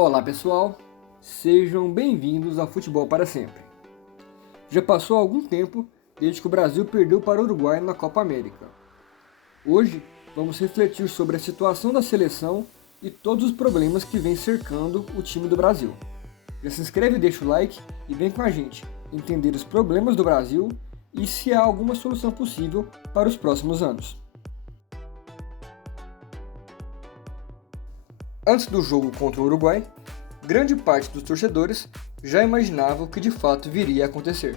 Olá pessoal, sejam bem-vindos ao Futebol para Sempre. Já passou algum tempo desde que o Brasil perdeu para o Uruguai na Copa América. Hoje vamos refletir sobre a situação da seleção e todos os problemas que vêm cercando o time do Brasil. Já se inscreve e deixa o like e vem com a gente entender os problemas do Brasil e se há alguma solução possível para os próximos anos. Antes do jogo contra o Uruguai, grande parte dos torcedores já imaginava o que de fato viria a acontecer,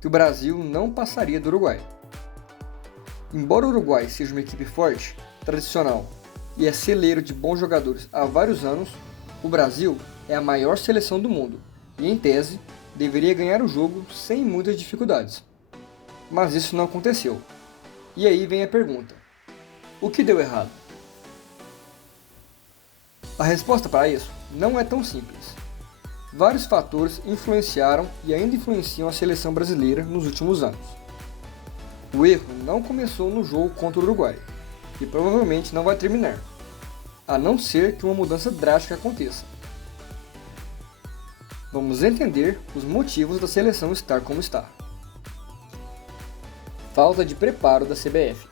que o Brasil não passaria do Uruguai. Embora o Uruguai seja uma equipe forte, tradicional e é celeiro de bons jogadores há vários anos, o Brasil é a maior seleção do mundo e, em tese, deveria ganhar o jogo sem muitas dificuldades. Mas isso não aconteceu. E aí vem a pergunta: o que deu errado? A resposta para isso não é tão simples. Vários fatores influenciaram e ainda influenciam a seleção brasileira nos últimos anos. O erro não começou no jogo contra o Uruguai, e provavelmente não vai terminar, a não ser que uma mudança drástica aconteça. Vamos entender os motivos da seleção estar como está. Falta de preparo da CBF.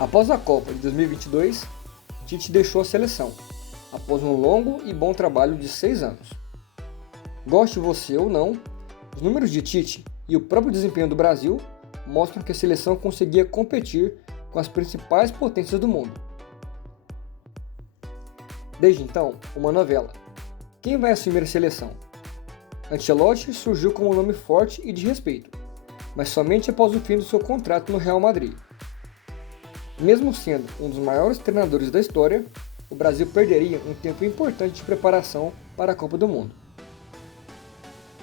Após a Copa de 2022, Tite deixou a seleção, após um longo e bom trabalho de 6 anos. Goste você ou não, os números de Tite e o próprio desempenho do Brasil mostram que a seleção conseguia competir com as principais potências do mundo. Desde então, uma novela. Quem vai assumir a seleção? Ancelotti surgiu como um nome forte e de respeito, mas somente após o fim do seu contrato no Real Madrid. Mesmo sendo um dos maiores treinadores da história, o Brasil perderia um tempo importante de preparação para a Copa do Mundo.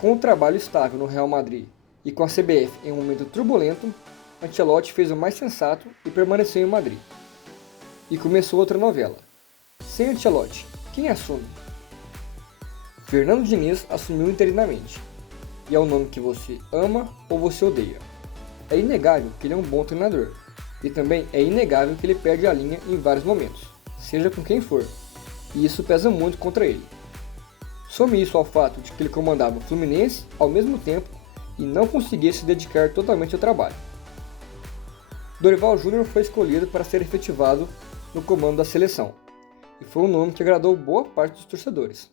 Com o trabalho estável no Real Madrid e com a CBF em um momento turbulento, Ancelotti fez o mais sensato e permaneceu em Madrid. E começou outra novela. Sem Ancelotti, quem assume? Fernando Diniz assumiu interinamente, e é um nome que você ama ou você odeia. É inegável que ele é um bom treinador, e também é inegável que ele perde a linha em vários momentos, seja com quem for, e isso pesa muito contra ele. Some isso ao fato de que ele comandava o Fluminense ao mesmo tempo e não conseguia se dedicar totalmente ao trabalho. Dorival Júnior foi escolhido para ser efetivado no comando da seleção, e foi um nome que agradou boa parte dos torcedores.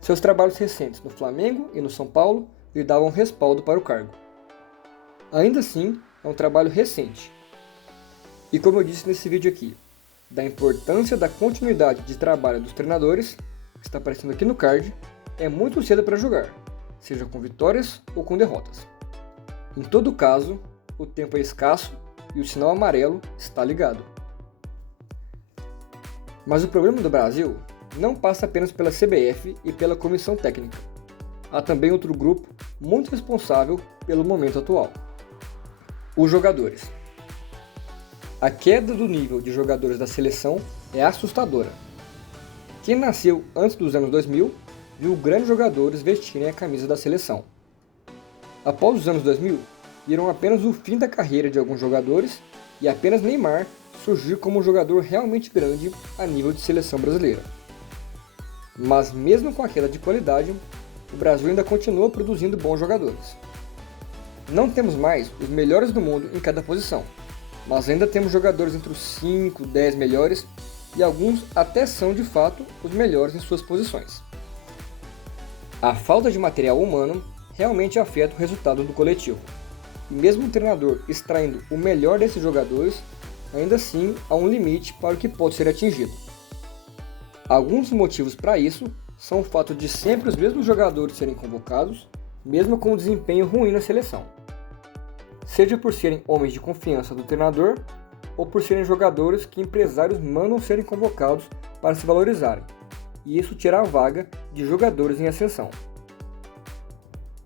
Seus trabalhos recentes no Flamengo e no São Paulo lhe davam respaldo para o cargo. Ainda assim, é um trabalho recente. E como eu disse nesse vídeo aqui, da importância da continuidade de trabalho dos treinadores, que está aparecendo aqui no card, é muito cedo para julgar, seja com vitórias ou com derrotas. Em todo caso, o tempo é escasso e o sinal amarelo está ligado. Mas o problema do Brasil não passa apenas pela CBF e pela comissão técnica. Há também outro grupo muito responsável pelo momento atual: os jogadores. A queda do nível de jogadores da seleção é assustadora. Quem nasceu antes dos anos 2000 viu grandes jogadores vestirem a camisa da seleção. Após os anos 2000, viram apenas o fim da carreira de alguns jogadores e apenas Neymar surgiu como um jogador realmente grande a nível de seleção brasileira. Mas mesmo com a queda de qualidade, o Brasil ainda continua produzindo bons jogadores. Não temos mais os melhores do mundo em cada posição, mas ainda temos jogadores entre os 5, 10 melhores e alguns até são de fato os melhores em suas posições. A falta de material humano realmente afeta o resultado do coletivo, e mesmo o treinador extraindo o melhor desses jogadores, ainda assim há um limite para o que pode ser atingido. Alguns motivos para isso são o fato de sempre os mesmos jogadores serem convocados, mesmo com um desempenho ruim na seleção. Seja por serem homens de confiança do treinador, ou por serem jogadores que empresários mandam serem convocados para se valorizarem, e isso tira a vaga de jogadores em ascensão.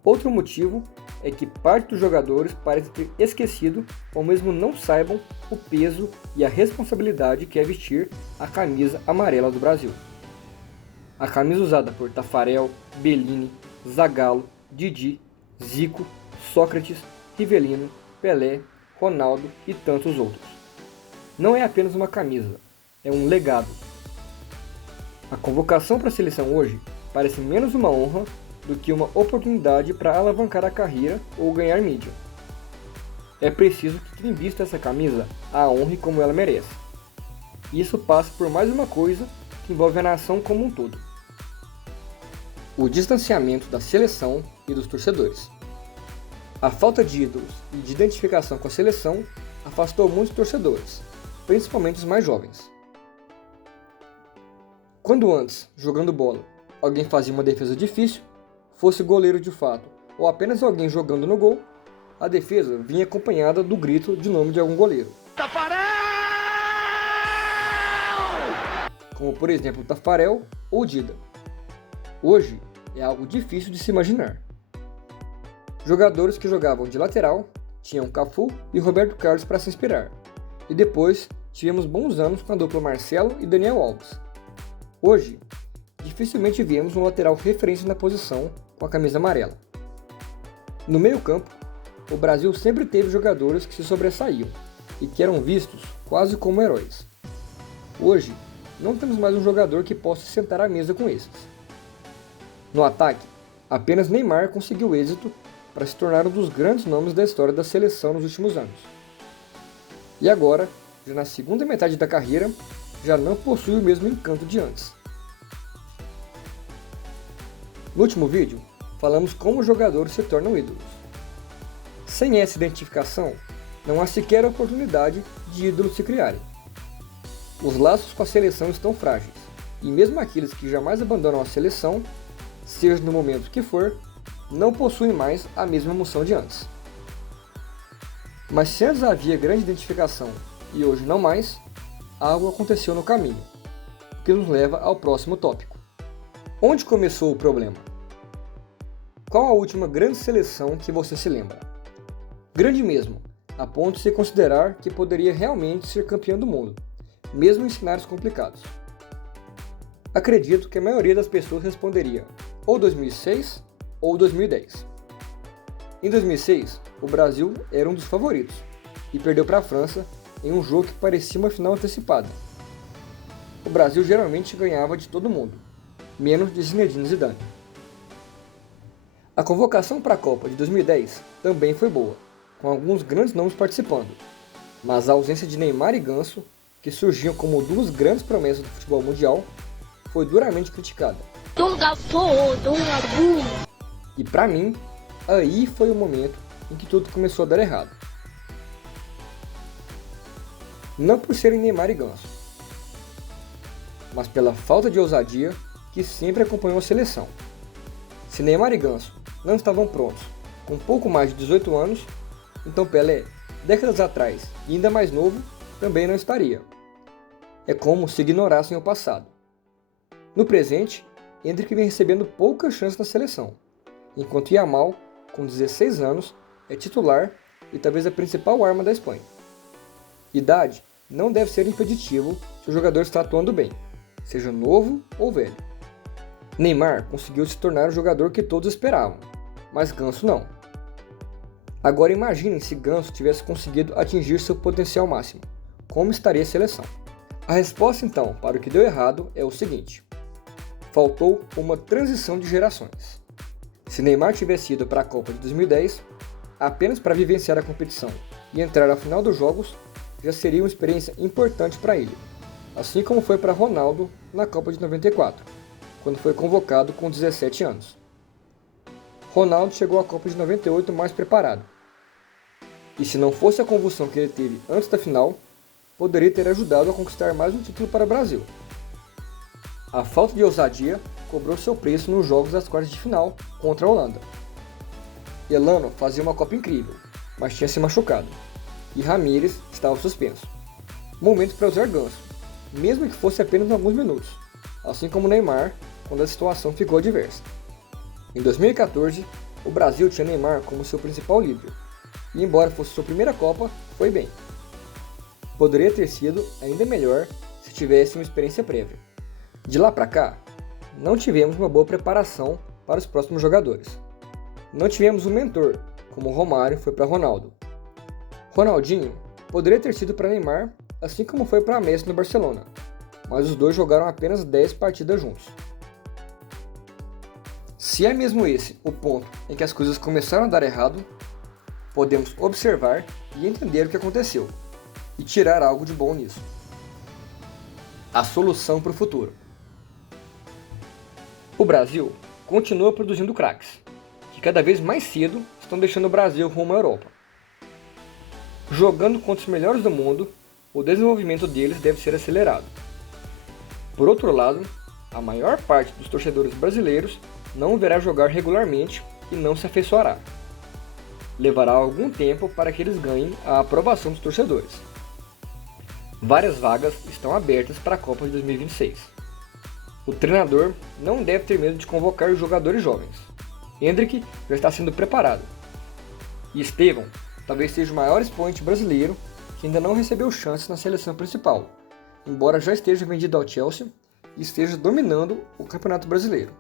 Outro motivo é que parte dos jogadores parece ter esquecido ou mesmo não saibam o peso e a responsabilidade que é vestir a camisa amarela do Brasil. A camisa usada por Tafarel, Bellini, Zagallo, Didi, Zico, Sócrates, Rivelino, Pelé, Ronaldo e tantos outros. Não é apenas uma camisa, é um legado. A convocação para a seleção hoje parece menos uma honra do que uma oportunidade para alavancar a carreira ou ganhar mídia. É preciso que quem vista essa camisa a honre como ela merece. E isso passa por mais uma coisa que envolve a nação como um todo: o distanciamento da seleção e dos torcedores. A falta de ídolos e de identificação com a seleção afastou muitos torcedores, principalmente os mais jovens. Quando antes, jogando bola, alguém fazia uma defesa difícil, fosse goleiro de fato ou apenas alguém jogando no gol, a defesa vinha acompanhada do grito de nome de algum goleiro. Tafarel! Como por exemplo Tafarel ou Dida. Hoje é algo difícil de se imaginar. Jogadores que jogavam de lateral tinham Cafu e Roberto Carlos para se inspirar, e depois tivemos bons anos com a dupla Marcelo e Daniel Alves. Hoje, dificilmente vemos um lateral referência na posição com a camisa amarela. No meio-campo, o Brasil sempre teve jogadores que se sobressaíam e que eram vistos quase como heróis. Hoje, não temos mais um jogador que possa sentar à mesa com esses. No ataque, apenas Neymar conseguiu êxito para se tornar um dos grandes nomes da história da seleção nos últimos anos. E agora, já na segunda metade da carreira, já não possui o mesmo encanto de antes. No último vídeo, falamos como os jogadores se tornam ídolos. Sem essa identificação, não há sequer oportunidade de ídolos se criarem. Os laços com a seleção estão frágeis, e mesmo aqueles que jamais abandonam a seleção, seja no momento que for, não possuem mais a mesma emoção de antes. Mas se antes havia grande identificação e hoje não mais, algo aconteceu no caminho, o que nos leva ao próximo tópico. Onde começou o problema? Qual a última grande seleção que você se lembra? Grande mesmo, a ponto de se considerar que poderia realmente ser campeão do mundo, mesmo em cenários complicados. Acredito que a maioria das pessoas responderia ou 2006 ou 2010. Em 2006, o Brasil era um dos favoritos e perdeu para a França em um jogo que parecia uma final antecipada. O Brasil geralmente ganhava de todo mundo, menos de Zinedine Zidane. A convocação para a Copa de 2010 também foi boa, com alguns grandes nomes participando, mas a ausência de Neymar e Ganso, que surgiam como duas grandes promessas do futebol mundial, foi duramente criticada. E para mim, aí foi o momento em que tudo começou a dar errado. Não por serem Neymar e Ganso, mas pela falta de ousadia que sempre acompanhou a seleção. Se Neymar e Ganso não estavam prontos com pouco mais de 18 anos, então Pelé, décadas atrás e ainda mais novo, também não estaria. É como se ignorassem o passado. No presente, Endrick vem recebendo poucas chances na seleção, enquanto Yamal, com 16 anos, é titular e talvez a principal arma da Espanha. Idade não deve ser impeditivo se o jogador está atuando bem, seja novo ou velho. Neymar conseguiu se tornar o jogador que todos esperavam, mas Ganso não. Agora imaginem se Ganso tivesse conseguido atingir seu potencial máximo. Como estaria a seleção? A resposta então para o que deu errado é o seguinte: faltou uma transição de gerações. Se Neymar tivesse ido para a Copa de 2010, apenas para vivenciar a competição e entrar à final dos jogos, já seria uma experiência importante para ele, assim como foi para Ronaldo na Copa de 94, quando foi convocado com 17 anos. Ronaldo chegou à Copa de 98 mais preparado, e se não fosse a convulsão que ele teve antes da final, poderia ter ajudado a conquistar mais um título para o Brasil. A falta de ousadia cobrou seu preço nos jogos das quartas de final contra a Holanda. Elano fazia uma Copa incrível, mas tinha se machucado, e Ramírez estava suspenso. Momento para usar Ganso, mesmo que fosse apenas alguns minutos, assim como Neymar quando a situação ficou adversa. Em 2014, o Brasil tinha Neymar como seu principal líder, e embora fosse sua primeira Copa, foi bem. Poderia ter sido ainda melhor se tivesse uma experiência prévia. De lá para cá, não tivemos uma boa preparação para os próximos jogadores. Não tivemos um mentor, como Romário foi para Ronaldo. Ronaldinho poderia ter sido para Neymar, assim como foi para Messi no Barcelona, mas os dois jogaram apenas 10 partidas juntos. Se é mesmo esse o ponto em que as coisas começaram a dar errado, podemos observar e entender o que aconteceu e tirar algo de bom nisso. A solução para o futuro. O Brasil continua produzindo craques, que cada vez mais cedo estão deixando o Brasil rumo à Europa. Jogando contra os melhores do mundo, o desenvolvimento deles deve ser acelerado. Por outro lado, a maior parte dos torcedores brasileiros não verá jogar regularmente e não se afeiçoará. Levará algum tempo para que eles ganhem a aprovação dos torcedores. Várias vagas estão abertas para a Copa de 2026. O treinador não deve ter medo de convocar os jogadores jovens. Endrick já está sendo preparado. E Estevão talvez seja o maior expoente brasileiro que ainda não recebeu chances na seleção principal, embora já esteja vendido ao Chelsea e esteja dominando o Campeonato Brasileiro.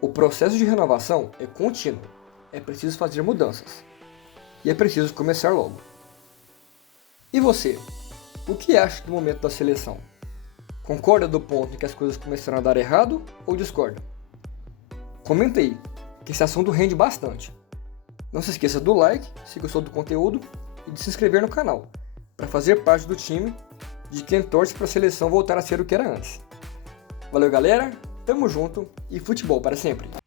O processo de renovação é contínuo, é preciso fazer mudanças. E é preciso começar logo. E você? O que acha do momento da seleção? Concorda do ponto em que as coisas começaram a dar errado ou discorda? Comenta aí, que esse assunto rende bastante. Não se esqueça do like, se gostou do conteúdo, e de se inscrever no canal, para fazer parte do time de quem torce para a seleção voltar a ser o que era antes. Valeu galera, tamo junto e futebol para sempre!